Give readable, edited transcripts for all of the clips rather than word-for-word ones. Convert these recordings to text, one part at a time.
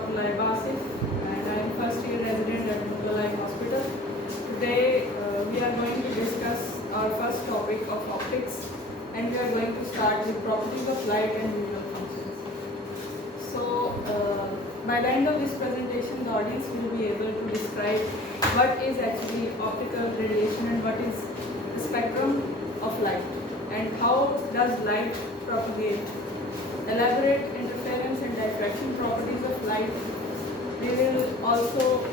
Dr. Laiba Asif, and I am first year resident at Laiba Hospital. Today we are going to discuss our first topic of optics, and we are going to start with properties of light and visual functions. So by the end of this presentation, the audience will be able to describe what is actually optical radiation and what is the spectrum of light and how does light propagate. Elaborate interference and diffraction properties of light. We will also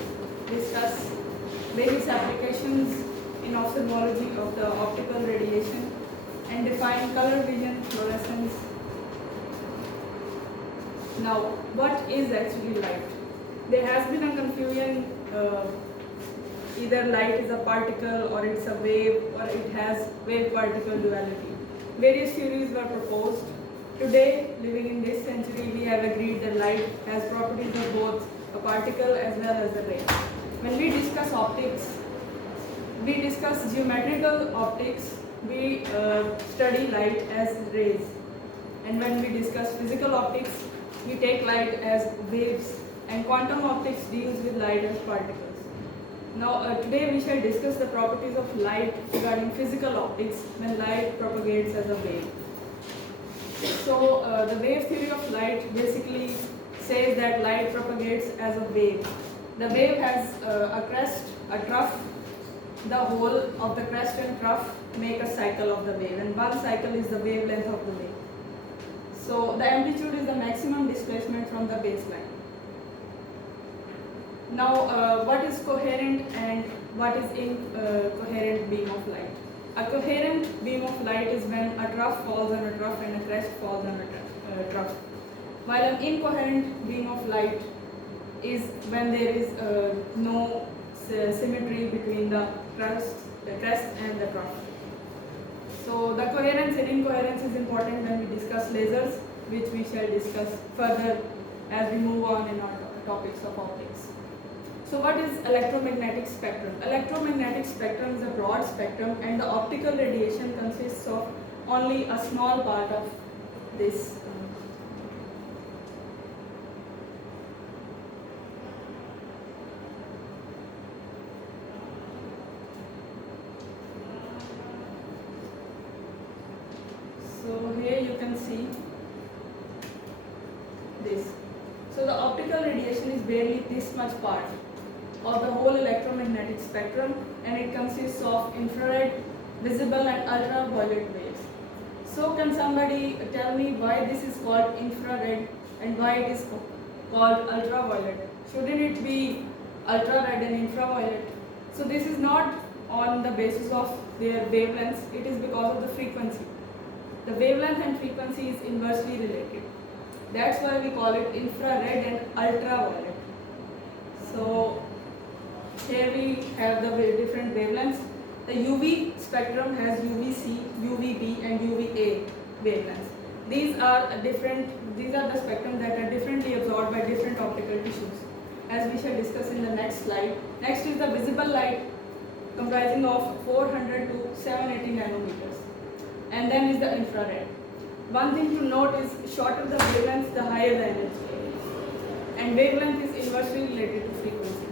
discuss various applications in ophthalmology of the optical radiation and define color vision, fluorescence. Now, what is actually light? There has been a confusion, either light is a particle or it's a wave or it has wave-particle duality. Various theories were proposed. Today, living in this century, we have agreed that light has properties of both a particle as well as a ray. When we discuss optics, we discuss geometrical optics, we study light as rays. And when we discuss physical optics, we take light as waves, and quantum optics deals with light as particles. Now, today we shall discuss the properties of light regarding physical optics when light propagates as a wave. So, the wave theory of light basically says that light propagates as a wave. The wave has a crest, a trough. The whole of the crest and trough make a cycle of the wave, and one cycle is the wavelength of the wave. So, the amplitude is the maximum displacement from the baseline. Now, what is coherent and what is incoherent beam of light? A coherent beam of light is when a trough falls on a trough and a crest falls on a trough. While an incoherent beam of light is when there is no symmetry between the crest and the trough. So the coherence and incoherence is important when we discuss lasers, which we shall discuss further as we move on in our topics of optics. So what is electromagnetic spectrum? Electromagnetic spectrum is a broad spectrum, and the optical radiation consists of only a small part of this. So here you can see this. So the optical radiation is barely this much part of the whole electromagnetic spectrum, and it consists of infrared, visible and ultraviolet waves. So can somebody tell me why this is called infrared and why it is called ultraviolet? Shouldn't it be ultra-red and infrared? So this is not on the basis of their wavelengths, it is because of the frequency. The wavelength and frequency is inversely related. That's why we call it infrared and ultraviolet. So here we have the different wavelengths. The UV spectrum has UVC, UVB and UVA wavelengths. These are the spectrum that are differently absorbed by different optical tissues, as we shall discuss in the next slide. Next is the visible light, comprising of 400 to 780 nanometers. And then is the infrared. One thing to note is shorter the wavelength, the higher the energy. And wavelength is inversely related to frequency.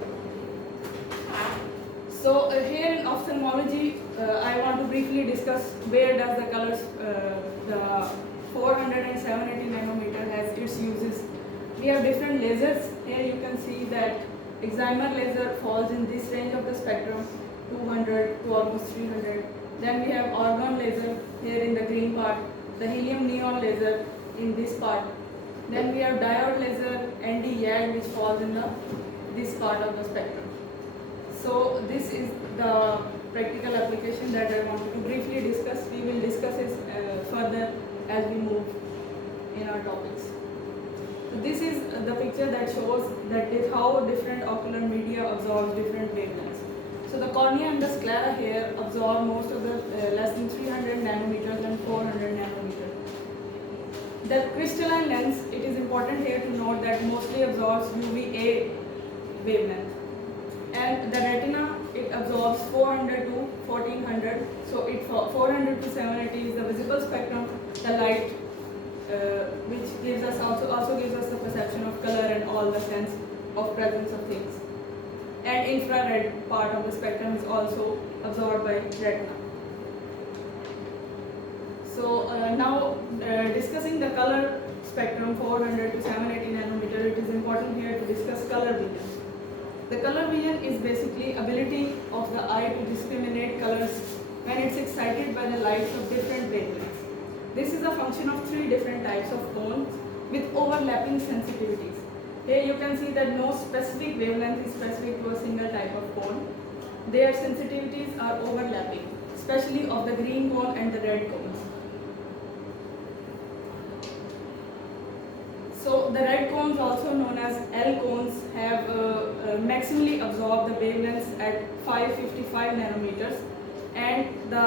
So here in ophthalmology, I want to briefly discuss where does the colors, the 400 and 780 nanometer has its uses. We have different lasers. Here you can see that excimer laser falls in this range of the spectrum, 200 to almost 300. Then we have argon laser here in the green part, the helium neon laser in this part. Then we have diode laser, ND YAG, which falls in this part of the spectrum. So this is the practical application that I wanted to briefly discuss. We will discuss it further as we move in our topics. So this is the picture that shows that how different ocular media absorbs different wavelengths. So the cornea and the sclera here absorb most of the less than 300 nanometers and 400 nanometers. The crystalline lens, it is important here to note that mostly absorbs UVA wavelength. And the retina, it absorbs 400 to 1400. So 400 to 780 is the visible spectrum, the light which gives us also gives us the perception of color and all the sense of presence of things. And infrared part of the spectrum is also absorbed by retina. So now discussing the color spectrum 400 to 780 nanometer, it is important here to discuss color vision. The color vision is basically ability of the eye to discriminate colors when it's excited by the lights of different wavelengths. This is a function of three different types of cones with overlapping sensitivities. Here you can see that no specific wavelength is specific to a single type of cone. Their sensitivities are overlapping, especially of the green cone and the red cones. So the red cones, also known as L cones, have maximally absorbed the wavelengths at 555 nanometers, and the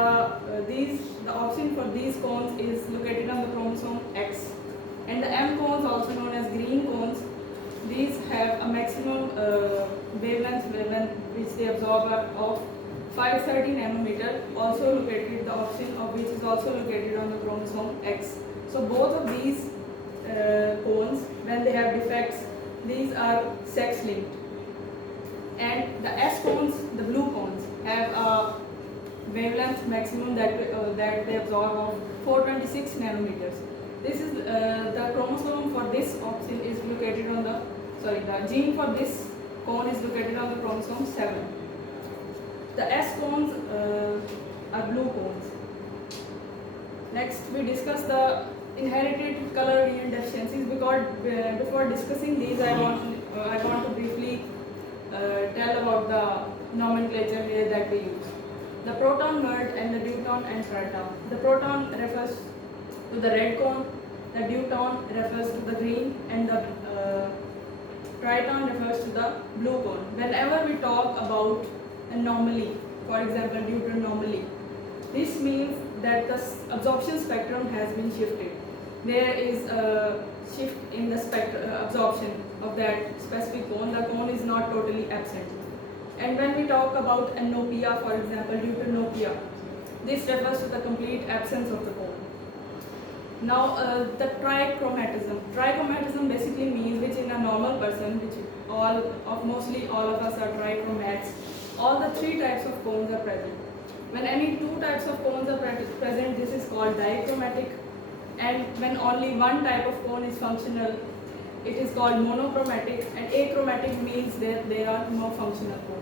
option for these cones is located on the chromosome X. And the M cones, also known as green cones, these have a maximum wavelength which they absorb of 530 nanometer, also located, the option of which is also located on the chromosome X. So both of these cones, when they have defects, these are sex linked. And the S cones, the blue cones, have a wavelength maximum that they absorb of 426 nanometers. This is the chromosome for this option is located on the gene for this cone is located on the chromosome 7. The S cones are blue cones. Next we discuss the inherited color vision deficiencies. Because before discussing these, I want to briefly tell about the nomenclature here that we use. The proton, MEHT, and the deuton and triton. The proton refers to the red cone, the deuton refers to the green, and the triton refers to the blue cone. Whenever we talk about anomaly, for example deuteronomaly, this means that the absorption spectrum has been shifted. There is a shift in the absorption of that specific cone. The cone is not totally absent. And when we talk about anopia, for example deuteranopia, this refers to the complete absence of the cone. Now the trichromatism. Trichromatism basically means, which in a normal person, which mostly all of us are trichromats, all the three types of cones are present. When any two types of cones are present, this is called dichromatic. And when only one type of cone is functional, it is called monochromatic. And achromatic means that there are no functional cones.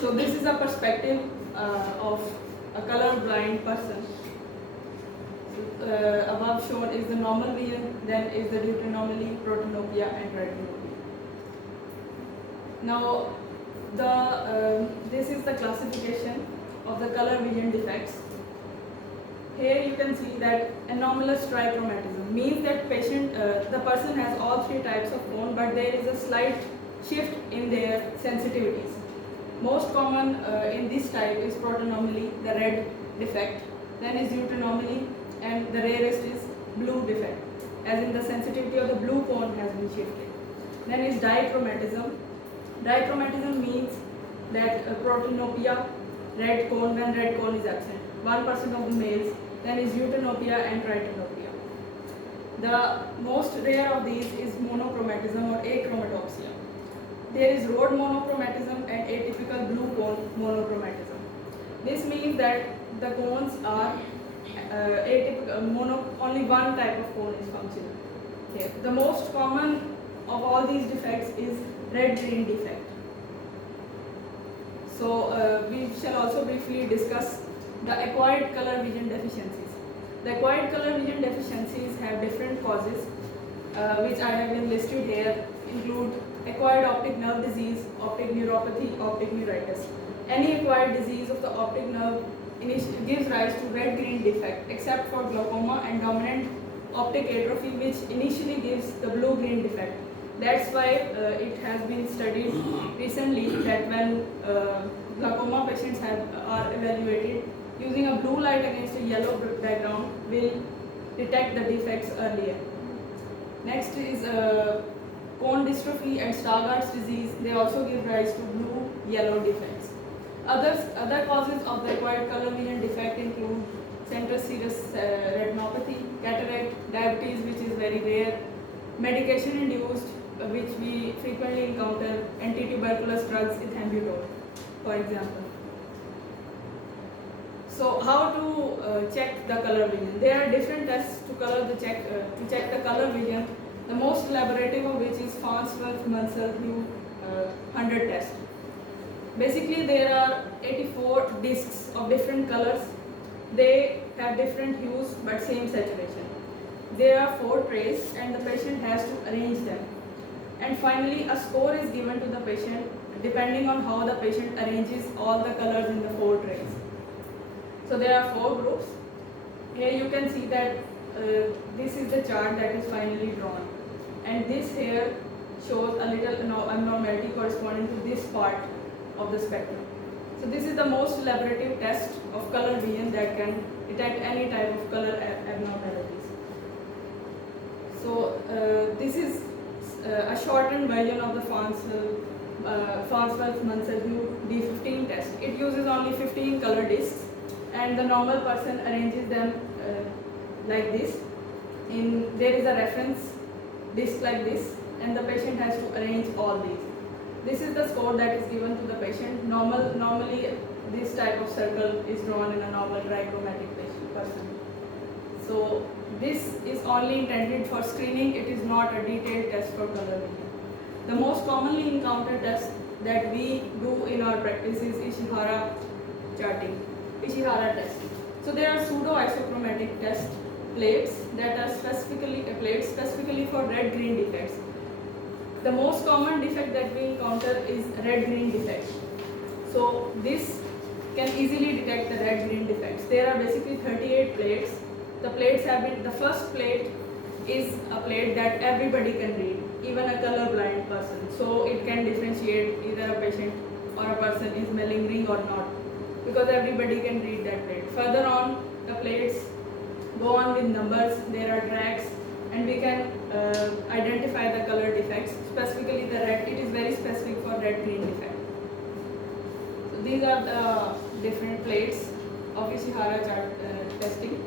So this is a perspective of a color-blind person. Above shown is the normal vision, then is the deuteronomaly, protanopia, and retinopia. Now, this is the classification of the color vision defects. Here you can see that anomalous trichromatism means that the person has all three types of cone, but there is a slight shift in their sensitivities. Most common in this type is protonomaly, the red defect, then is deuteronomaly, and the rarest is blue defect, as in the sensitivity of the blue cone has been shifted. Then is dichromatism. Dichromatism means that protanopia, red cone, when red cone is absent, 1% of the males. Then is eutenopia and tritanopia. The most rare of these is monochromatism or achromatopsia. There is rod monochromatism and atypical blue cone monochromatism. This means that the cones are atypical, only one type of cone is functional. Here, the most common of all these defects is red-green defect. So we shall also briefly discuss the acquired color vision deficiencies. The acquired color vision deficiencies have different causes, which I have been listed here, include acquired optic nerve disease, optic neuropathy, optic neuritis. Any acquired disease of the optic nerve gives rise to red-green defect, except for glaucoma and dominant optic atrophy, which initially gives the blue-green defect. That's why it has been studied recently that when glaucoma patients are evaluated, using a blue light against a yellow background will detect the defects earlier. Next is cone dystrophy and Stargardt's disease. They also give rise to blue-yellow defects. Other causes of the acquired color vision defect include central serous retinopathy, cataract, diabetes, which is very rare, medication induced, which we frequently encounter, anti-tuberculous drugs with ethambutol, for example. So how to check the color vision? There are different tests to check the color vision. The most elaborative of which is Farnsworth-Munsell-Hugh 100 test. Basically, there are 84 discs of different colors. They have different hues but same saturation. There are 4 trays and the patient has to arrange them. And finally, a score is given to the patient depending on how the patient arranges all the colors in the 4 trays. So there are 4 groups. Here you can see that this is the chart that is finally drawn. And this here shows a little abnormality corresponding to this part of the spectrum. So this is the most elaborative test of color vision that can detect any type of color abnormalities. So this is a shortened version of the Farnsworth-Munsell-Hugh D15 test. It uses only 15 color discs, and the normal person arranges them like this. There is a reference disc like this, and the patient has to arrange all these. This is the score that is given to the patient. Normally, this type of circle is drawn in a normal trichromatic person. So this is only intended for screening. It is not a detailed test for color vision. The most commonly encountered test that we do in our practice is Ishihara charting, Ishihara test. So there are pseudo-isochromatic test plates that are specifically for red-green defects. The most common defect that we encounter is red-green defect. So this can easily detect the red-green defects. There are basically 38 plates. The first plate is a plate that everybody can read, even a color-blind person. So it can differentiate either a patient or a person is malingering or not, because everybody can read that plate. Further on, the plates go on with numbers. There are tracks, and we can identify the color defects, specifically the red. It is very specific for red-green defect. So these are the different plates of Ishihara chart testing.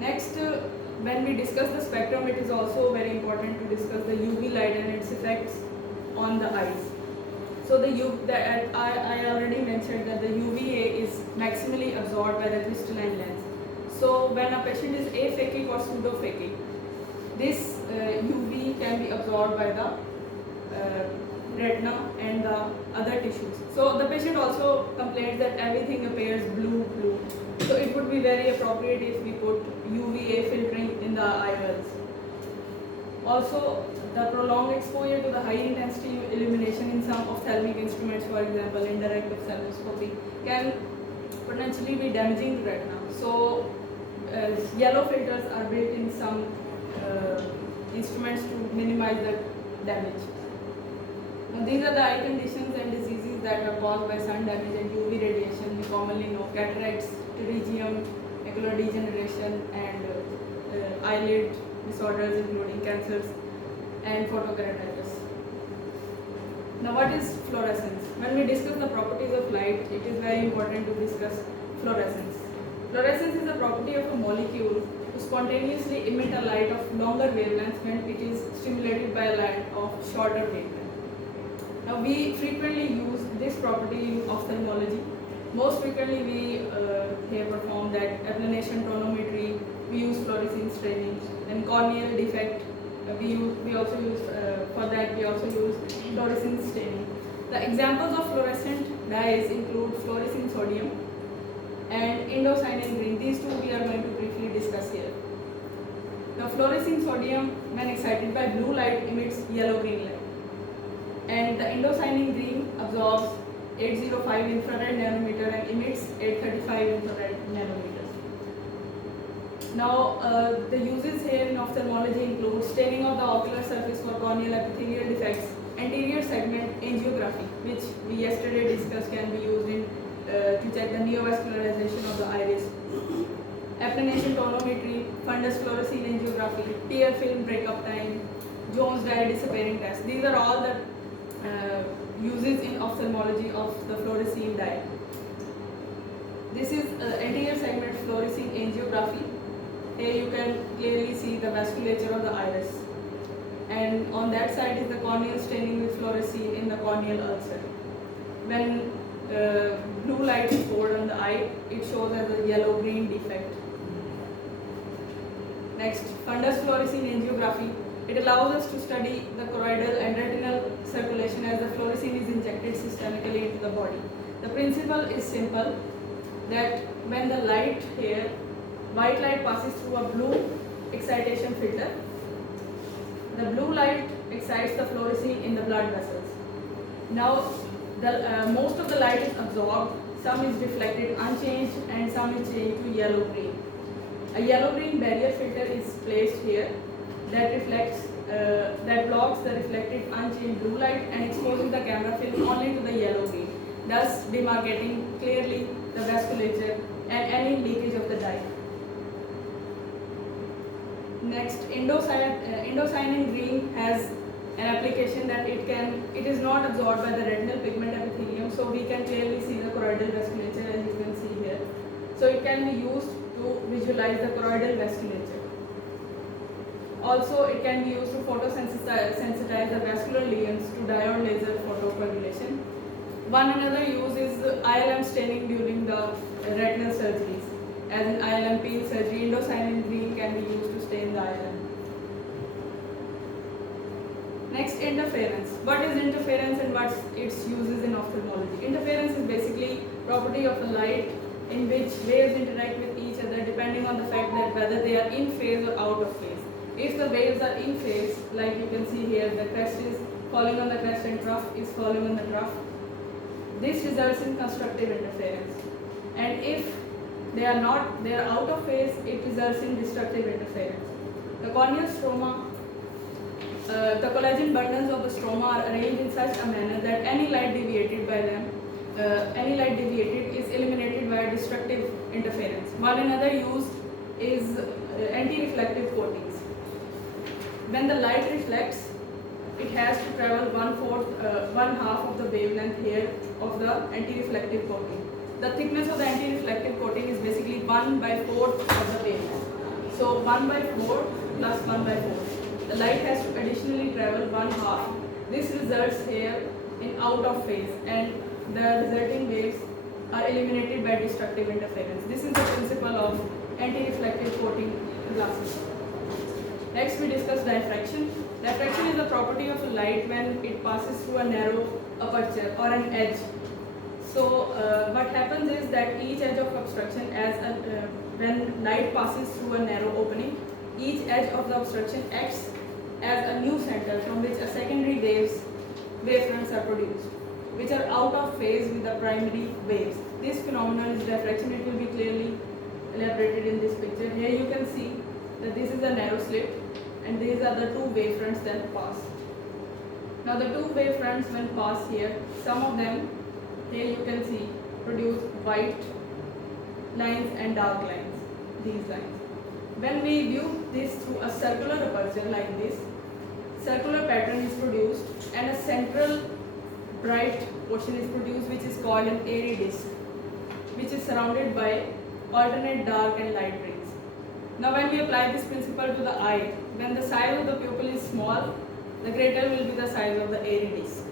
Next, when we discuss the spectrum, it is also very important to discuss the UV light and its effects on the eyes. So I already mentioned that the UVA is maximally absorbed by the crystalline lens. So when a patient is aphakic or pseudophakic, this UV can be absorbed by the retina and the other tissues. So the patient also complains that everything appears blue. So it would be very appropriate if we put UVA filtering in the IOLs. Also, the prolonged exposure to the high intensity illumination in some ophthalmic instruments, for example indirect ophthalmoscopy, can potentially be damaging to retina. So yellow filters are built in some instruments to minimize the damage. Now, these are the eye conditions and diseases that are caused by sun damage and UV radiation. We commonly know cataracts, pterygium, macular degeneration, and eyelid disorders including cancers and photokeratitis. Now, what is fluorescence? When we discuss the properties of light, it is very important to discuss fluorescence. Fluorescence is a property of a molecule to spontaneously emit a light of longer wavelength when it is stimulated by a light of shorter wavelength. Now, we frequently use this property in ophthalmology. Most frequently, we have performed that applanation tonometry. We use fluorescein staining, and corneal defect. We also use fluorescein staining. The examples of fluorescent dyes include fluorescein sodium and indocyanine green. These two we are going to briefly discuss here. Now, fluorescein sodium, when excited by blue light, emits yellow-green light, and the indocyanine green absorbs 805 infrared nanometer and emits 835 infrared nanometers. Now, the uses here in ophthalmology include staining of the ocular surface for corneal epithelial defects, anterior segment angiography, which we yesterday discussed can be used in to check the neovascularization of the iris, applanation tonometry, fundus fluorescein angiography, tear film breakup time, Jones dye disappearing test. These are all the uses in ophthalmology of the fluorescein dye. This is anterior segment fluorescein angiography. Here you can clearly see the vasculature of the iris. and on that side is the corneal staining with fluorescein in the corneal ulcer. When blue light is poured on the eye, it shows as a yellow-green defect. Next, fundus fluorescein angiography. It allows us to study the choroidal and retinal circulation as the fluorescein is injected systemically into the body. The principle is simple, that when the light here, white light passes through a blue excitation filter, the blue light excites the fluorescein in the blood vessels. Now, most of the light is absorbed, some is reflected unchanged, and some is changed to yellow-green. A yellow-green barrier filter is placed here that reflects, that blocks the reflected unchanged blue light and exposes the camera film only to the yellow-green, thus demarcating clearly the vasculature and any leakage of the dye. Next, indocyanine green has an application that it is not absorbed by the retinal pigment epithelium, so we can clearly see the choroidal vasculature as you can see here. So it can be used to visualize the choroidal vasculature. Also, it can be used to photosensitize the vascular lesions to diode laser photocoagulation. One another use is ILM staining during the retinal surgeries. As in ILM peel surgery, indocyanine green can be used to stain the ILM. Next, interference. What is interference and what its uses in ophthalmology? Interference is basically property of the light in which waves interact with each other depending on the fact that whether they are in phase or out of phase. If the waves are in phase, like you can see here, the crest is falling on the crest and trough is falling on the trough, this results in constructive interference. And if they are not, they are out of phase, it results in destructive interference. The corneal stroma, the collagen bundles of the stroma are arranged in such a manner that any light deviated by them, is eliminated by destructive interference. One another use is anti-reflective coatings. When the light reflects, it has to travel one half of the wavelength here of the anti-reflective coating. The thickness of the anti-reflective coating is basically 1/4 of the wavelength. So 1/4 plus 1/4. The light has to additionally travel one half. This results here in out of phase, and the resulting waves are eliminated by destructive interference. This is the principle of anti-reflective coating glasses. Next, we discuss diffraction. Diffraction is the property of a light when it passes through a narrow aperture or an edge. So what happens is that each edge of obstruction, when light passes through a narrow opening, each edge of the obstruction acts as a new center from which a secondary wavefronts are produced, which are out of phase with the primary waves. This phenomenon is diffraction. It will be clearly elaborated in this picture. Here you can see that this is a narrow slit and these are the two wavefronts that pass. Now the two wavefronts when pass here, some of them, here you can see, produce white lines and dark lines, these lines. When we view this through a circular aperture like this, circular pattern is produced and a central bright portion is produced which is called an airy disc, which is surrounded by alternate dark and light rings. Now when we apply this principle to the eye, when the size of the pupil is small, the greater will be the size of the airy disc.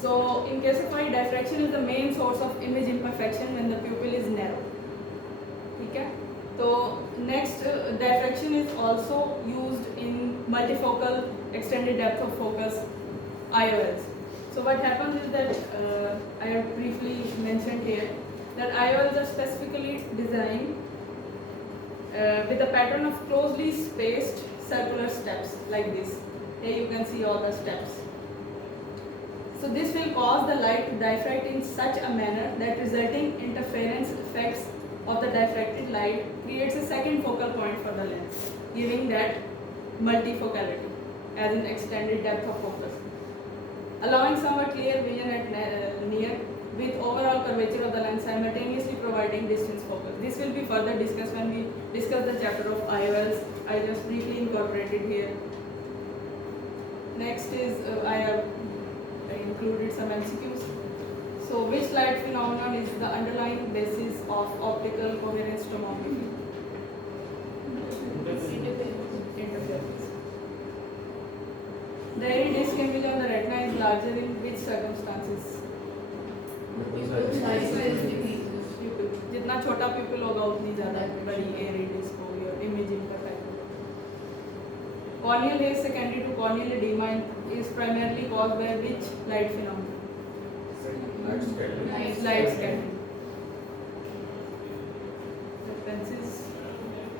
So in case of eye, diffraction is the main source of image imperfection when the pupil is narrow. Okay? So next, diffraction is also used in multifocal extended depth of focus IOLs. So what happens is that I have briefly mentioned here that IOLs are specifically designed with a pattern of closely spaced circular steps like this. Here you can see all the steps. So this will cause the light to diffract in such a manner that resulting interference effects of the diffracted light creates a second focal point for the lens, giving that multifocality as an extended depth of focus, allowing somewhat clear vision at near with overall curvature of the lens simultaneously providing distance focus. This will be further discussed when we discuss the chapter of IOLs. I just briefly incorporated here. Next is I have included some MCQs. So which light phenomenon is the underlying basis of optical coherence tomography? interference. The area disc image on the retina is larger in which circumstances? Pupil. जितना छोटा pupil होगा उतनी ज़्यादा बड़ी area disc होगी और imaging का time. Corneal haze secondary to corneal edema is primarily caused by which light phenomenon? Light scattering. References.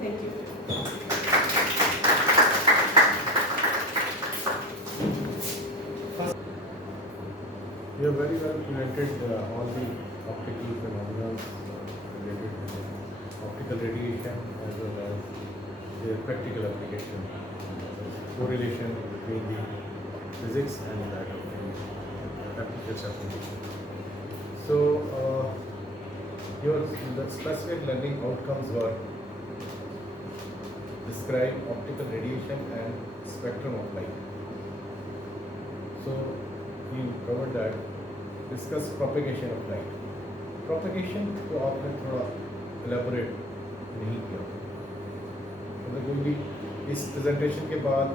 Thank you. You have very well presented all the optical phenomena related to optical radiation as well as their practical application, correlation between the physics and that of the application. So, the specific learning outcomes were describe optical radiation and spectrum of light. So, we covered that. Discuss propagation of light. Propagation को आपने थोड़ा elaborate नहीं किया. मतलब कोई इस presentation के बाद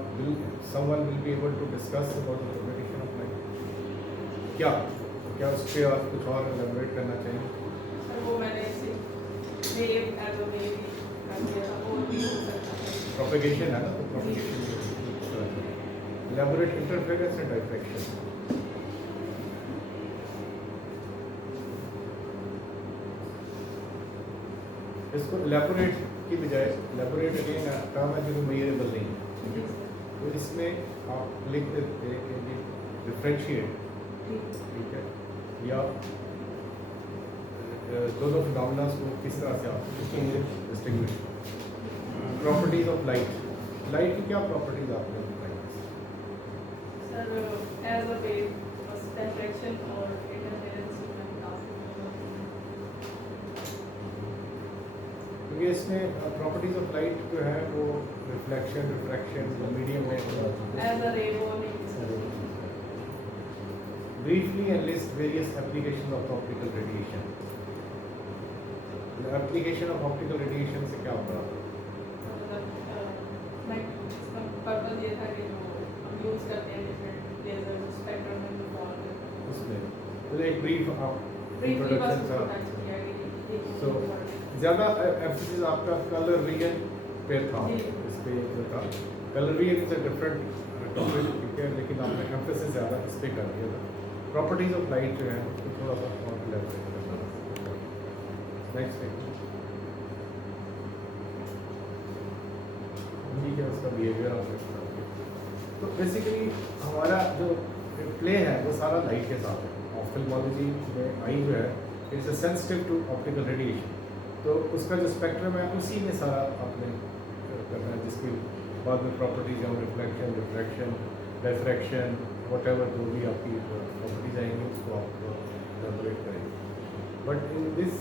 someone will be able to discuss about the propagation of light. क्या उस पे आप कुछ और elaborate करना चाहिए? सर वो मैंने इसे wave as a wave कर दिया था वो भी हो सकता है. Propagation है ना तो propagation elaborate interference and diffraction. इसको elaborate की बजाय elaborate अगेन काम है जो मेजरेबल नहीं है. तो इसमें आप लिख देते हैं कि differentiate, ठीक है, या दोनों फिनोमेना को किस तरह से आप distinguish. Properties of light. Light की क्या प्रॉपर्टीज आपने बताई? Sir as a wave diffraction और interference में काफी क्योंकि इसमें प्रॉपर्टीज ऑफ लाइट जो है वो रिफ्लेक्शन, रिफ्रैक्शन, मीडियम में एज अ रे वो नहीं. Briefly enlist various applications of optical radiation. The application of optical radiation से क्या होगा? मैं इसका पर्पस ये था कि जो हम यूज करते हैं डिफरेंट लेजर स्पेक्ट्रम में जो फॉल करते हैं उसमें तो एक ब्रीफ आप इंट्रोडक्शन था. So ज़्यादा एम्फेसिस आपका कलर रीजन पे था. इस पे जो था colour region is a different topic, ठीक है, लेकिन आपने एम्फेसिस ज़्यादा इस पे कर दिया था. प्रॉपर्टीज ऑफ लाइट जो है उसको थोड़ा सा और elaborate करना. नेक्स्ट है ठीक है, उसका बिहेवियर आप देख सकते हैं. तो बेसिकली हमारा जो प्ले है वो सारा लाइट के साथ है. ऑफ्थेल्मोलॉजी में आई जो है it's sensitive to optical radiation. तो उसका जो स्पेक्ट्रम है उसी में सारा आपने करना है, जिसकी बाद में प्रॉपर्टीज हैं रिफ्लेक्शन, रिफ्रैक्शन, डिफ्रैक्शन, व्हाटएवर जो भी आपकी प्रॉपर्टीज आएंगी उसको आप एलैबोरेट करेंगे. But in this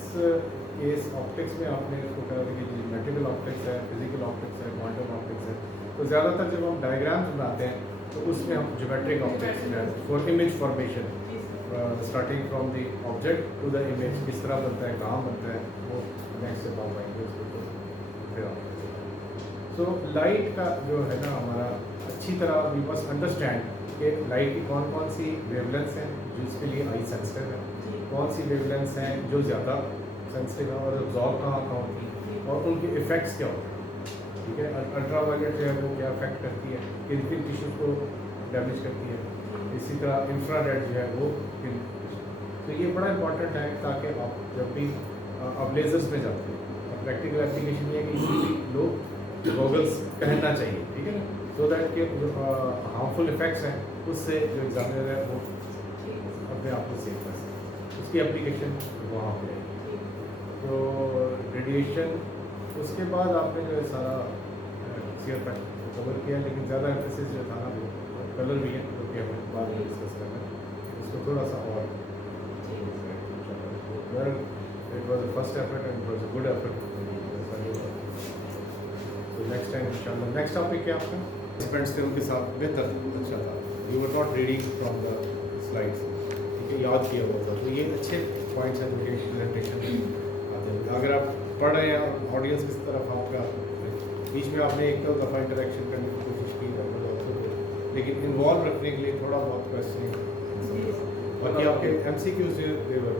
case optics में आपने इसको कहा कि मैथमेटिकल ऑप्टिक्स है, फिजिकल ऑप्टिक्स है, क्वांटम ऑप्टिक्स है. तो ज़्यादातर जब हम डायग्राम्स बनाते हैं तो उसमें हम ज्योमेट्रिक ऑप्टिक्स है for image formation, starting from the object to the image किस तरह बनता है, कहाँ बनता है, वो नेक्स्ट से बात आएंगे उसको. तो फिर सो लाइट का जो है ना हमारा अच्छी तरह वी मस्ट अंडरस्टैंड कि लाइट की कौन कौन सी वेवलेंथ्स हैं जिसके लिए आई सेंसिटिव है, कौन सी वेवलेंथ्स हैं जो ज़्यादा सेंसिटिव है और एब्जॉर्ब कहाँ होती है और उनके इफ़ेक्ट्स क्या होते हैं. ठीक है, अल्ट्रा वायलेट जो है वो क्या इफेक्ट करती है, किन किन टिश्यूज को डैमेज करती है. इसी तरह इंफ्रारेड जो है वो किन. तो ये बड़ा इंपॉर्टेंट है ताकि आप जब भी आप लेजर्स में जाते हैं प्रैक्टिकल एप्लीकेशन ये है कि यूजली लोग गॉगल्स पहनना चाहिए, ठीक है ना, सो दैट के जो हार्मफुल इफेक्ट्स हैं उससे जो एग्जामिनर है वो अपने आप को सेव कर सके. उसकी एप्लीकेशन वहाँ पे है. तो रेडिएशन उसके बाद आपने जो है सारा सीयर तक कवर किया, लेकिन ज़्यादा एम्फेसिस जो था ना वो कलर भी है जो कि हमें बाद में डिस्कस करना है. उसको थोड़ा सा और it was the first effort and it was a good effort. तो नेक्स्ट टाइम इंशाल्लाह. नेक्स्ट टॉपिक क्या आपका? स्टूडेंट्स थे उनके साथ बेहतर अच्छा था. You were not reading from the slides, ठीक है, याद किया हुआ था. तो ये अच्छे पॉइंट्स हैं मुझे प्रेजेंटेशन आते हैं. अगर आप पढ़ रहे हैं ऑडियंस किस तरफ आपका बीच में आपने एक दो दफ़ा इंटरेक्शन करने की कोशिश की है, लेकिन इन्वॉल्व रखने के लिए थोड़ा बहुत क्वेश्चन, बाकी आपके MCQs देवर